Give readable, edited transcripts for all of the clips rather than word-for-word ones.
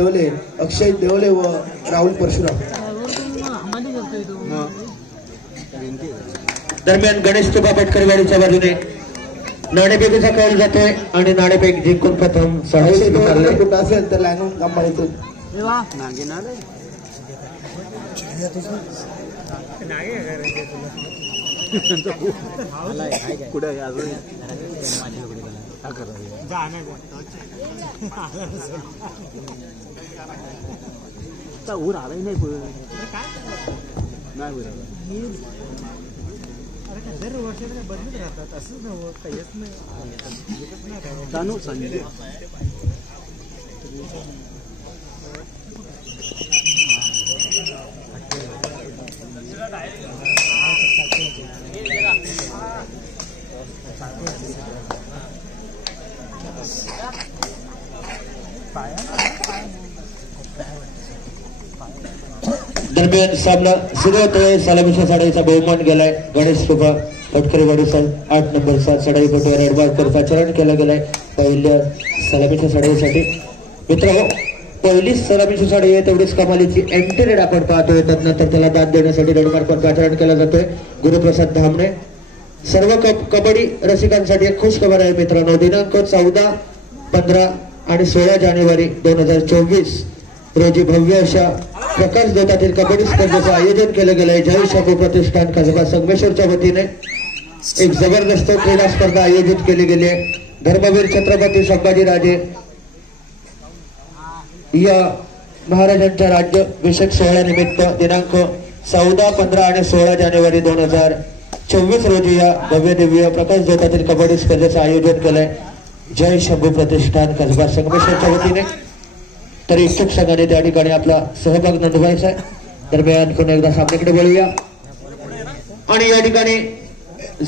देवले, अक्षय देवले व राहुल परशुराम। दरम्यान गणेश तुपा पटकरवाडीच्या बाजूने नाणेफेकीचा कौल जातोय आणि नाणेफेक जिंकून प्रथम कुठं असेल तर लाईन काम पाहिजे। ऊर आलाही नाही दर वर्षाला बदलत राहतात असंच नव्हतं काहीच नाही जाणू सांगितलं दरम्यान सामना सुरू होतोय। सलामीच्या साडाईचा बहुमान गेलाय गणेश तुपा पटकरवाडी 8 नंबर 7 सडाई पटवर ऍडव्हान्स आचरण केला गेलाय पहिल्या सलामीच्या साडाईसाठी। मित्रांनो पहिली सलामीची साडी आहे तेवढीच कमालीची एंटी रेड आपण पाहतोय, त्यानंतर त्याला दाद देण्यासाठी रेडमार्कवर आचरण केला जातोय गुरुप्रसाद धामणे। सर्व कबड्डी रसिकांसाठी एक खुश खबर आहे मित्रांनो, दिनांक 14, 15 आणि 16 जानेवारी 2024 रोजी भव्य अशा प्रकाश दोतातील कबड्डी स्पर्धेचं आयोजन केलं गेलंय। जय शाखू प्रतिष्ठान कसबा संगमेश्वरच्या वतीने एक जबरदस्त क्रीडा स्पर्धा आयोजित केली गेली आहे। धर्मवीर छत्रपती संभाजीराजे या महाराजांच्या राज्याभिषेक सोहळ्यानिमित्त दिनांक 14, 15 आणि 16 जानेवारी 2024 रोजी या भव्य दिव्य प्रकाश दोतातील कबड्डी स्पर्धेचं आयोजन केलंय जय शंभू प्रतिष्ठान कसबा संगमेश्वरच्या वतीने। तर इच्छुक संघाने त्या ठिकाणी आपला सहभाग नोंदवायचा आहे। दरम्यान पुन्हा एकदा सामन्याकडे वळूया आणि या ठिकाणी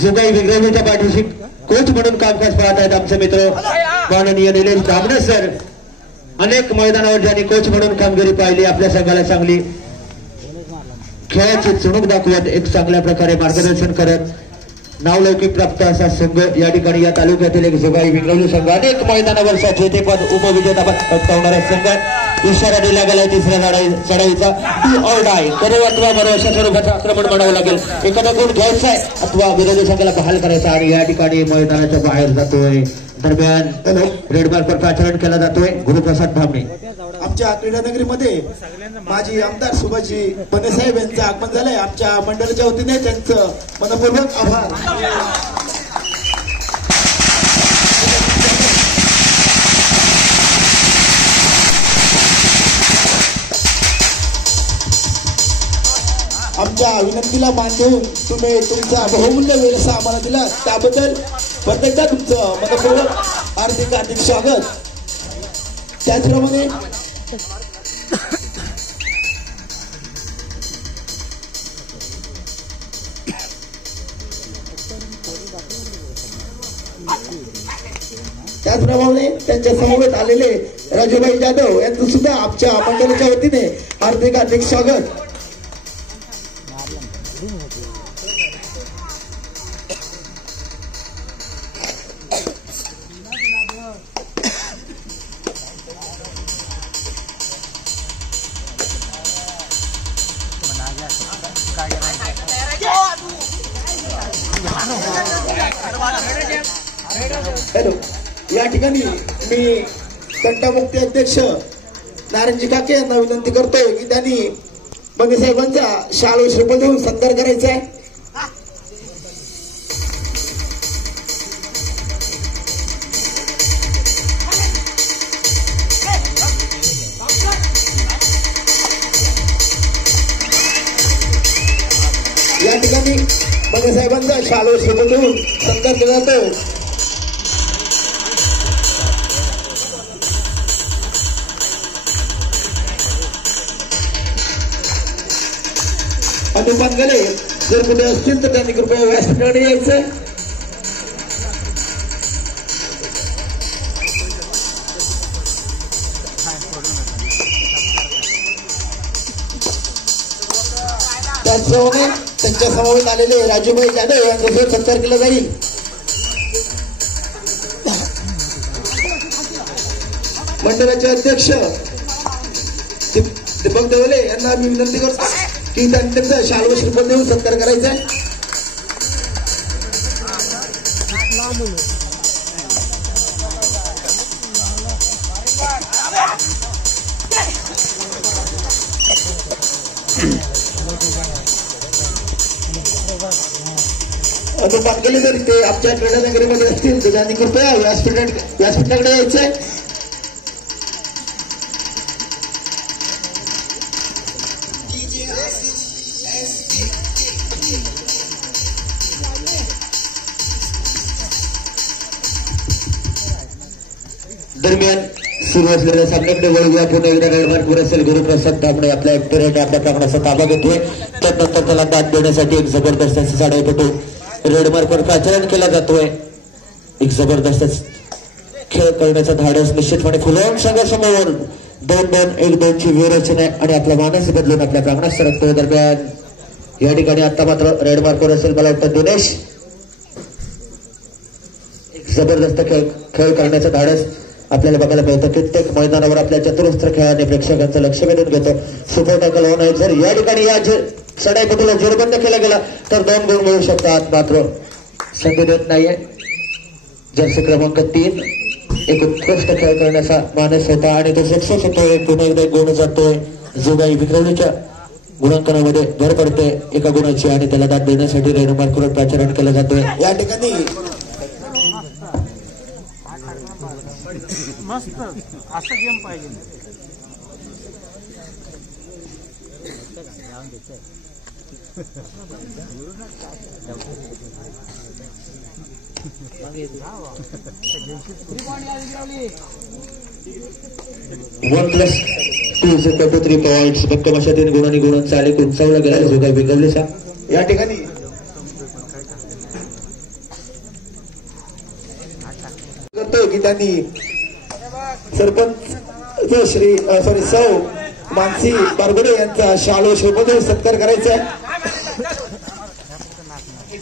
जुगाई विग्रहाच्या पाठीशी कोच म्हणून कामकाज पाहत आहेत आमचे मित्र माननीय निलेश दामणे सर। अनेक मैदानावर ज्यांनी कोच म्हणून कामगिरी पाहिली, आपल्या संघाला चांगली खेळाची चुणूक दाखवत एक चांगल्या प्रकारे मार्गदर्शन करत नावलौकिक प्राप्त असा संघ या ठिकाणी या तालुक्यातील एक जुगाई विंगवली संघ अनेक मैदानावरचा जेतेपद उपविजेता पटकावणारा संघ। इशारा दिला गेला तिसऱ्या चढाईचा टू ऑर डाय, करो अथवा मरो अशा स्वरूपाचं आक्रमण म्हणावं लागेल। एखादा गुण घ्यायचा आहे अथवा विरोधी संघाला बहाल करायचा आणि या ठिकाणी मैदानाच्या बाहेर जातोय। दरम्यान रेडमार्कवर आचरण केला जातोय गुरुप्रसाद धामणे। आमच्या क्रीडानगरीमध्ये माजी आमदार सुभाषजी बनेसाहेब यांचं आगमन झालंय। आमच्या मंडळाच्या वतीने त्यांचं मनपूर्वक आभार। आमच्या विनंतीला मान देऊन तुम्ही तुमचा बहुमूल्य वेळ आम्हाला दिला त्याबद्दल प्रत्येकदा तुमचं मनपूर्वक हार्दिक स्वागत। त्याचप्रमाणे त्यांच्या समवेत आलेले राजूभाई जाधव यांचं सुद्धा आमच्या मंडळाच्या वतीने हार्दिक स्वागत। हॅलो, या ठिकाणी मी तंटामुक्ती अध्यक्ष नारायणजी काके यांना विनंती करतोय की त्यांनी बंगे साहेबांचा शाल व श्रीफळ देऊन सत्कार करायचा आहे। या ठिकाणी बंगे साहेबांचा शाल व श्रीफळ देऊन सत्कार केला जातो। अनुपात गले जर कुठे असतील तर त्यांनी कृपया व्यासपीठाकडे यायचं। त्याचप्रमाणे त्यांच्या समवेत आलेले राजूभाई जाधव यांचा सत्कार केला जाईल। मंडळाचे अध्यक्ष दीपक देवले यांना मी विनंती करतो की त्यांचा शाल व श्रीफळ देऊन सत्कार करायचा आहे. अनुपात केले तरी ते आमच्या क्रीडा नगरीमध्ये असतील तर त्यांनी कृपया व्यासपीठाकडे यायचंय. दरम्यान सुरू असलेल्या सामन्याकडे वळूया. पुन्हा एकदा रणमार्ग असेल गुरुप्रसाद तांबडे आपल्या ऍक्टरेट आपल्या प्रांगणाचा ताबा घेतोय. त्यानंतर त्याला दाद देण्यासाठी एक जबरदस्त साडेपटू रेड मार्कवर आचरण केला जातोय. एक जबरदस्त खेळ करण्याचा धाडस निश्चितपणे फुलवून संघासमोर 2-2-1-2 ची व्यूहरचना आहे आणि आपला मानस बदलून आपल्या प्रांगणात सरकतोय. दरम्यान या ठिकाणी आता मात्र रेड मार्कवर असेल मला वाटतं दिनेश. एक जबरदस्त खेळ करण्याचा धाडस आपल्याला बघायला मिळतं. कित्येक मैदानावर आपल्या चतुरस्त्र खेळाने प्रेक्षकांचं लक्ष वेधून घेतो. सुपर टॅकल होणं जर या ठिकाणी या सडाईपटूला जोडबंद केला गेला तर 2 गुण मिळू शकतात. मात्र संधी देत नाहीये. जर्सी क्रमांक 3 एक उत्कृष्ट खेळ करण्याचा मानस होता आणि तो सक्सेस होतोय. पुन्हा एकदा गुण जातोय. जोगाई विक्रवणीच्या गुणांकनामध्ये भर पडते एका गुणाची आणि त्याला दाद देण्यासाठी रेड मार्कवर प्राचारण केलं जातोय. या ठिकाणी मस्त असं गेम पाहिजे. वन प्लस 2 पॉइंट्स भक्कम अशा 3 गुणांनी गुणांचा आलेख उंचावला गेला. जोगाई बिंगवलीचा या ठिकाणी करतोय की त्यांनी सरपंच सौ मानसी बारगुडे यांचा शाल व श्रीफळ देऊन सत्कार करायचा आहे.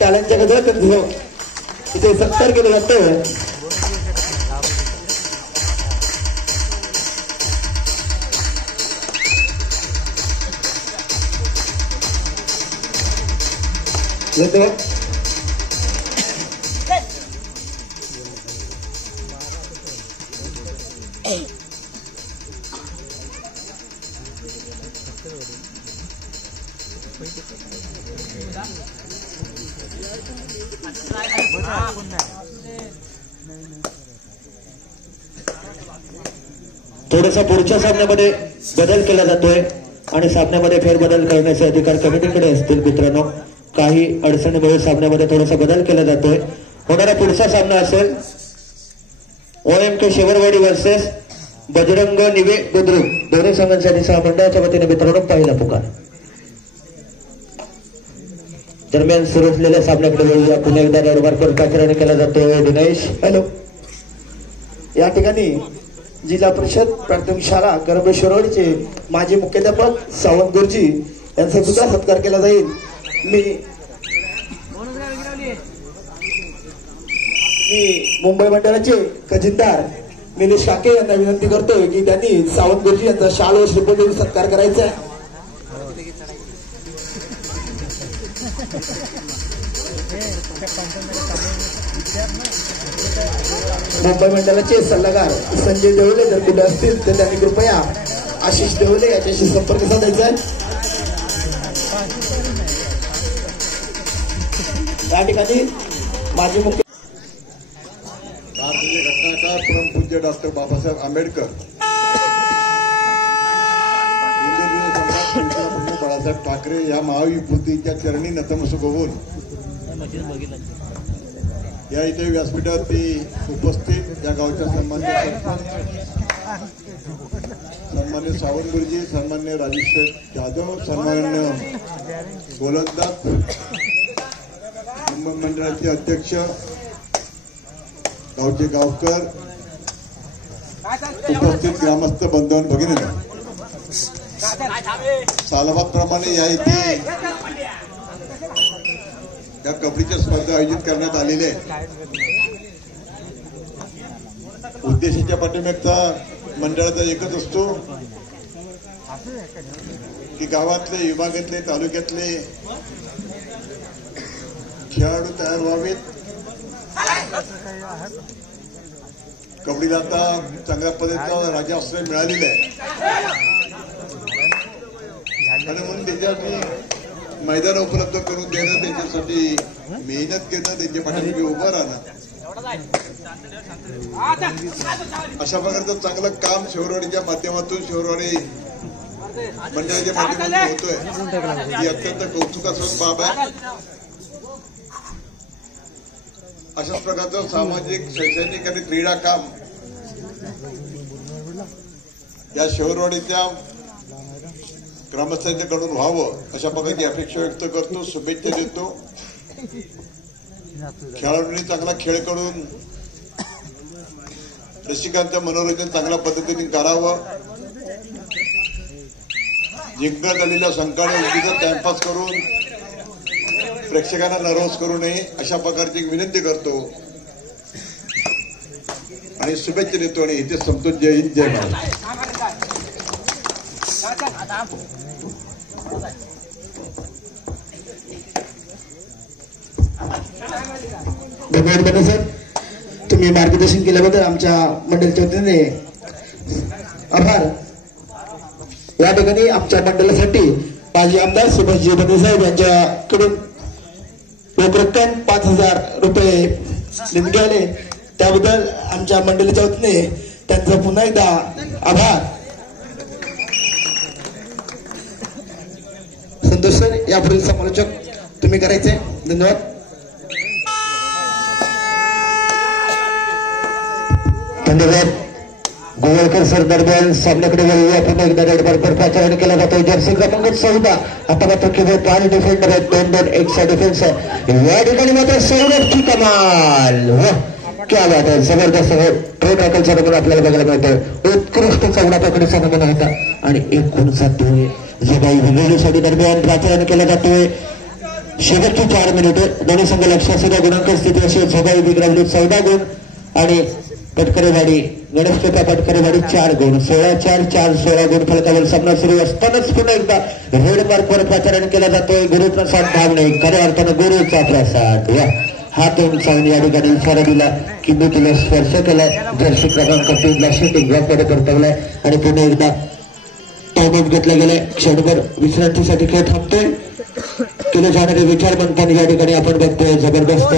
टाळ्यांच्या गजरात इथे सत्कार केला जातोय. धन्यवाद. थोडासा पुढच्या सामन्यामध्ये बदल केला जातोय आणि सामन्यामध्ये फेरबदल करण्याचे अधिकार कमिटीकडे असतील. मित्रांनो काही अडचणीमुळे सामन्यामध्ये थोडासा बदल केला जातोय. होणारा पुढचा सामना असेल OMK शेवरवाडी वर्सेस बजरंग निवे बुद्रुक. दोन्ही संघांसाठी मंडळाच्या वतीने मित्रांनो पहिला पुकार. दरम्यान सुरू असलेल्या सामन्याकडे वळूया. पुन्हा एकदा रेड मार्कवर प्राचारण केला जातोय. दिनेश हॅलो. या ठिकाणी जिल्हा परिषद प्राथमिक शाळा करंबेश्वरवाडीचे माजी मुख्याध्यापक सावंत गुरुजी यांचा सुद्धा सत्कार केला जाईल. मी मुंबई मंडळाचे खजिनदार निलेश काके यांना विनंती करतोय की त्यांनी सावंत गुरुजी यांचा शाल व श्रीफळ देऊन सत्कार करायचा आहे. मुंबई मंडळाचे सल्लागार संजय देवले जर कुठे असतील तर त्यांनी कृपया आशिष देवले याच्याशी संपर्क साधायचा आहे. या ठिकाणी माजी मुख्य भारतीय घटनाकार परमपूज्य डॉक्टर बाबासाहेब आंबेडकर, हिंदू सम्राट बाळासाहेब ठाकरे या महाविभूतीच्या चरणी नतमस्तक होऊन या इथे व्यासपीठावरती उपस्थित या गावच्या सन्मान्य सावंत गुरुजी, सन्मान्य राजेश जाधव, सन्मान्य गोलंदाज मुंबई मंडळाचे अध्यक्ष गावचे गावकर, उपस्थित ग्रामस्थ बंधू भगिनी, सालाबादप्रमाणे या इथे या कबड्डीच्या स्पर्धा आयोजित करण्यात आलेल्या आहेत. उद्देशाच्या पाठीमागचा मंडळाचा एकच असतो की गावातले विभागातले तालुक्यातले खेळाडू तयार व्हावेत. कबड्डीला आता चांगल्या पद्धतीचा राज्याश्रय मिळालेला आहे आणि म्हणून त्याच्यासाठी मैदान उपलब्ध करून देणं, त्याच्यासाठी मेहनत करणं, त्यांच्या पाठीमागे उभं राहणं, अशा प्रकारचं चांगलं काम शिवरवाडीच्या माध्यमातून, शिवरवाडी मंडळाच्या माध्यमातून होतोय. ही अत्यंत कौतुकास्पद बाब आहे. अशाच प्रकारचं सामाजिक, शैक्षणिक आणि क्रीडा काम या शिवरवाडीच्या ग्रामस्थांच्याकडून व्हावं, अशा प्रकारची अपेक्षा व्यक्त करतो, शुभेच्छा देतो. खेळाडूंनी चांगला खेळ करून रसिकांचं मनोरंजन चांगल्या पद्धतीने करावं. जिंकण्यात आलेल्या संघाने उगीच टाइमपास करून प्रेक्षकांना नर्वस करू नये, अशा प्रकारची एक विनंती करतो आणि शुभेच्छा देतो. आणि इथे संतोष. जय हिंद, जय महाराष्ट्र. धन्यवाद सर, तुम्ही मार्गदर्शन केल्याबद्दल आमच्या मंडळाच्या वतीने आभार. या ठिकाणी आमच्या मंडळासाठी माजी आमदार सुभाषजी बने साहेब यांच्याकडून रोख रक्कम 5,000 रुपये देण्यात आले, त्याबद्दल आमच्या मंडळाच्या वतीने त्यांचा पुन्हा एकदा आभार. संतोष सर, यापुढील समालोचक तुम्ही करायचे. धन्यवाद. धन्यवाद. गोवळकर सर दरम्यान सामन्याकडे वळूया. पुन्हा एकदा रेड मार्कवर पाचारण केला जातो. जर्सी क्रमांक 14. आता मात्र केवळ 5 डिफेंडर आहेत, 2-2 एकचा डिफेन्स आहे. या ठिकाणी मात्र सौरभची कमाल. क्या बात आहे. जबरदस्त ट्रो टॅकलचा नमुना आपल्याला बघायला मिळतोय. उत्कृष्ट चौडा पकडीचा नमुना होता आणि एक गुण जातोय. जगाई विंगवणीसाठी दरम्यान पाचारण केला जातोय. शेवटची 4 मिनिटे. दोन्ही संघ लक्षात गुणांक स्थिती अशी. जगाई विंगवली 14 गुण आणि पटकरेवाडी गणेश कृपा पटकरेवाडी 4 गुण. 16-4, 4-16 गुण फलकावर सामना सुरू असतानाच पुन्हा एकदा रेड मार्कवर पाचारण केला जातोय. गुरुप्रसाद धावणे, खऱ्या अर्थानं गुरुचा प्रसाद. हात उंचावून या ठिकाणी इशारा दिला की मी तिला स्पर्श केलाय. जर्सी क्रमांक 3 ला शूटिंग ब्लॉकमध्ये परतवलाय आणि पुन्हा एकदा टाइमआउट घेतला गेलाय. क्षणभर विश्रांतीसाठी खेळ थांबतोय. केले जाणारे विचार म्हणताना या ठिकाणी आपण बघतोय जबरदस्त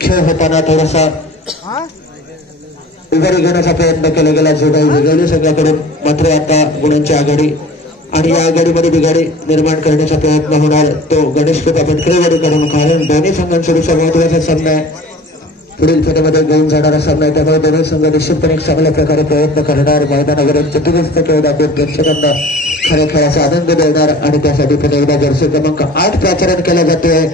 खेळ होताना थोडासा उघाडी घेण्याचा प्रयत्न केला गेला. जोडाई वेगळी संघाकडून मात्र आता गुणांची आघाडी आणि या आघाडीमध्ये बिघाडी निर्माण करण्याचा प्रयत्न होणार तो गणेश कृपा पटकरेवाडीकडून. कारण दोन्ही संघांसाठी महत्वाचा सामना आहे, पुढील फेऱ्यामध्ये घेऊन जाणारा सामना आहे. त्यामुळे दोन्ही संघ निश्चितपणे चांगल्या प्रकारे प्रयत्न करणार. मैदानावर चतुर्थ खेळ दाखवून प्रेक्षकांना खऱ्या खेळाचा आनंद देणार आणि त्यासाठी पुन्हा एकदा जर्सी क्रमांक 8 प्रचारण केला जातोय.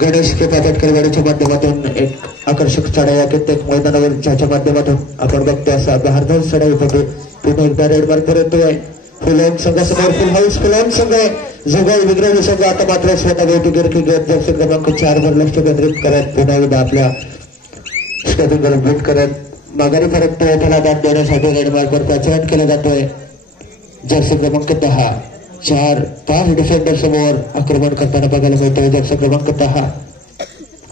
गणेश कृपा पटकरेवाडीच्या माध्यमातून एक आकर्षक चढाई आहे. कित्येक मैदानावर ज्याच्या माध्यमातून आपण बघतोय असा बहारदार चढाई होते. पुन्हा एकदा रेड मार्कवर येतोय. फुलॉन संघासमोर फुल हाऊस फुलॉन संघ आहे. जगाई विंगवली संघ आता मात्र स्वतः गोटी गिरकी घेत जर्सी क्रमांक 4 वर लक्ष केंद्रित करत पुन्हा एकदा आपल्या स्टेपिंगवर भेट करत माघारी परततोय. त्याला दाद देण्यासाठी रेड मार्कवर पाचारण केला जातोय. जर्सी क्रमांक 10 4-5 डिफेंडर समोर आक्रमण करताना बघायला मिळतोय. जर्सी क्रमांक 10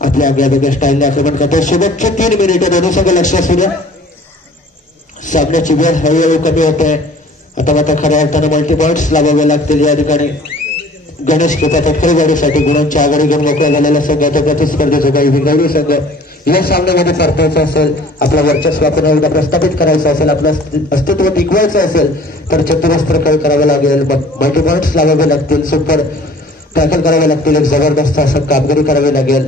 आपल्या आगळ्या स्टाईलने आक्रमण करतोय. शेवटचे 3 मिनिटे दोन्ही संघ लक्ष असू द्या. सामन्याची वेळ हळूहळू कमी होत आहे. आता मात्र खऱ्या अर्थानं मल्टी पॉईंट्स लावावे लागतील. या ठिकाणी गणेश कृपा पटकरेवाडीसाठी गुणांची आघाडी घेऊन मोकळा झालेला संघाच्या प्रतिस्पर्धेचा काही विंगवली संघ या सामन्यामध्ये परतायचं असेल, आपलं वर्चस्व आपण एकदा प्रस्थापित करायचं असेल, आपलं अस्तित्व टिकवायचं असेल तर चतुरस्त्र खेळ करावा लागेल. मल्टी पॉईंट्स लावावे लागतील. सुपर टॅकल करावे लागतील. एक जबरदस्त असं कामगिरी करावी लागेल.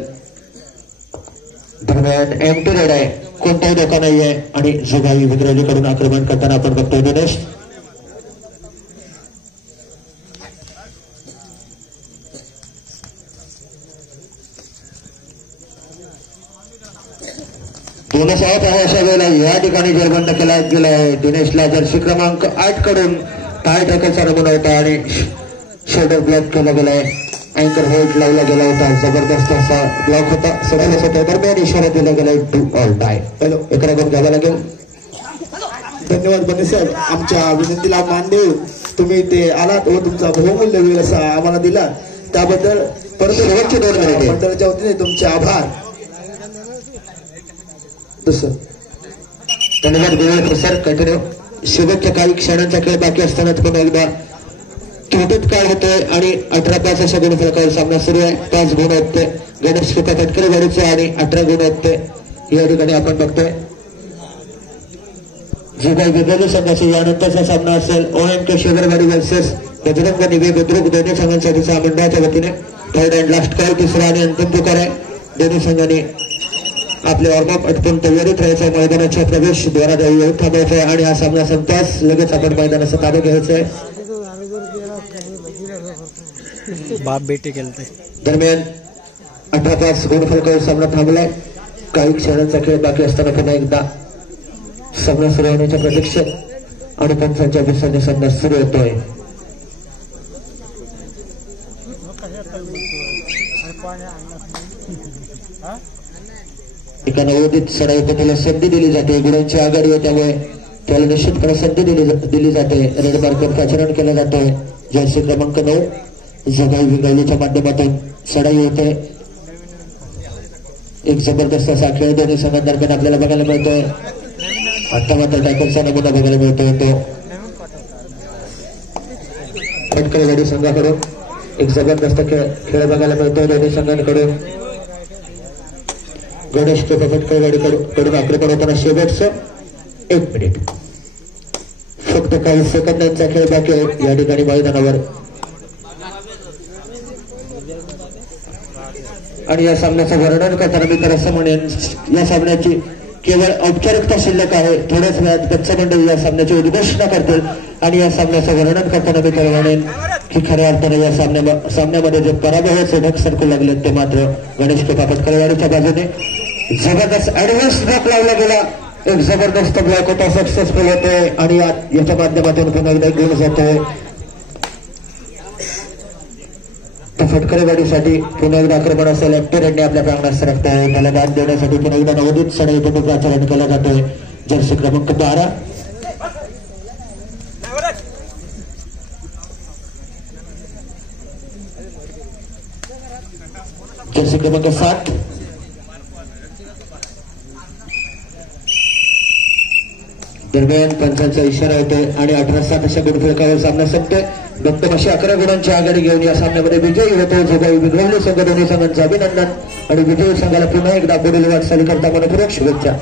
दरम्यान एम्प्टी रेड आहे, कोणताही धोका नाहीये आणि जुगाई विंगवलीकडून आक्रमण करताना आपण बघतोय. दिनेश दिनेश आहेत आहे अशा वेळेला या ठिकाणी जेरबंद केला गेला आहे. दिनेशला जर्सी क्रमांक 8 कडून टाय टॅकलचा नमुना होता आणि शोल्डर ब्लॉक केला गेलाय. अँकर होल्ड लावला गेला होता. जबरदस्त असा ब्लॉक होता. सगळ्या दरम्यान इशारा दिला गेलाय टू ऑल टाय. एका रकम घ्यावा लागेल. धन्यवाद बने साहेब, आमच्या विनंतीला मान देऊ तुम्ही ते आलात व तुमचा बहुमूल्य वेळ असा आम्हाला दिला त्याबद्दल परत मंडळाच्या वतीने तुमचे आभार. धन्यवाद गोवळकर सर. कंटिन्यू. शेवटच्या काही क्षणांचा खेळ बाकी असतानाच पुन्हा एकदा त्रुटीत काळ होतोय आणि 18-5 अशा गुणफलकावर सामना सुरू आहे. 5 गुण आहेत ते गणेश कृपा फटकरे वाडीचे आणि 18 गुण आहेत ते या ठिकाणी आपण बघतोय. जे काही वेगवेगळ्या संघाचे यानंतरचा सामना असेल OMK शेगरवाडी वर्सेस बजरंग निवे बुद्रुक दोन्ही संघांसाठीचा मंडळाच्या वतीने थर्ड अँड लास्ट कॉल, तिसरा आणि अंतिम पुकार आहे. दोन्ही संघांनी आपले वॉर्मअप अटकून तयारीत राहायचं. मैदानाच्या प्रवेश द्वारादारी थांबायचं आहे आणि हा सामना संपताच लगेच आपण मैदानाचं ताबा घ्यायचंय. बाप बेटे केलते दरम्यान 18-5 गुणफलकावर सामना थांबलाय. काही क्षणांचा खेळ बाकी असताना पुन्हा एकदा सामना सुरू होण्याच्या प्रतीक्षेत आणि पंचांच्या अभिषेकाने सामना सुरू होतोय. एका नवोदित सडाईपतीला संधी दिली जाते. गुणांची आघाडी आहे त्यामुळे त्याला निश्चितपणे संधी दिली जाते. रेड मार्करचा आचरण केलं जातोय. जर्सी क्रमांक 9 जगाई विंगवलीच्या माध्यमातून सडाई होते. एक जबरदस्त असा खेळ दोन्ही संघांदरम्यान आपल्याला बघायला मिळतोय. आता मात्र टॅकलचा नमुना बघायला मिळतोय. तो फटकरवाडी संघाकडून एक जबरदस्त खेळ बघायला मिळतोय दोन्ही संघांकडून. गणेश कृपा फटकरवाडीकडून आक्रमण होताना शेवटचं 1 मिनिट. फक्त काही सेकंदांचा खेळ बाकी आहे या ठिकाणी मैदानावर. आणि या सामन्याचं वर्णन करताना मी तर असं म्हणेन या सामन्याची केवळ औपचारिकता शिल्लक आहे. थोड्याच वेळात पंच मंडळी या सामन्याची उद्घोषणा करतील आणि या सामन्याचं वर्णन करताना मी तर म्हणेन की खऱ्या अर्थाने या सामन्यामध्ये जे पराभवाचे ढग सरकू लागले ते मात्र गणेश कृपा फटकरवाडीच्या बाजूने. जबरदस्त ऍडव्हान्स ब्लॉक लावला गेला. एक जबरदस्त ब्लॉक होता, सक्सेसफुल होतोय आणि याच्या माध्यमातून पुन्हा एकदा गोल जातोय. फटकरवाडीसाठी पुन्हा एकदा आक्रमण असेल. ऍक्टरेंनी आपल्या प्रांगणात सरकतोय. त्याला दाद देण्यासाठी पुन्हा एकदा नवोदित सडाईपतीचं आचरण केलं जातोय. जर्सी क्रमांक 12 जर्सी क्रमांक 7 दरम्यान पंचांचा इशारा होतोय आणि 18-7 अशा गुणफलकावर सामना संपतोय. दत्तम अशी 11 गुणांची आघाडी घेऊन या सामन्यामध्ये विजयी होतो. जोगाई विंगवली संघ दोन्ही संघांचं अभिनंदन आणि विजयी संघाला पुन्हा एकदा पुढील वाटचाली करता मनपूर्वक शुभेच्छा.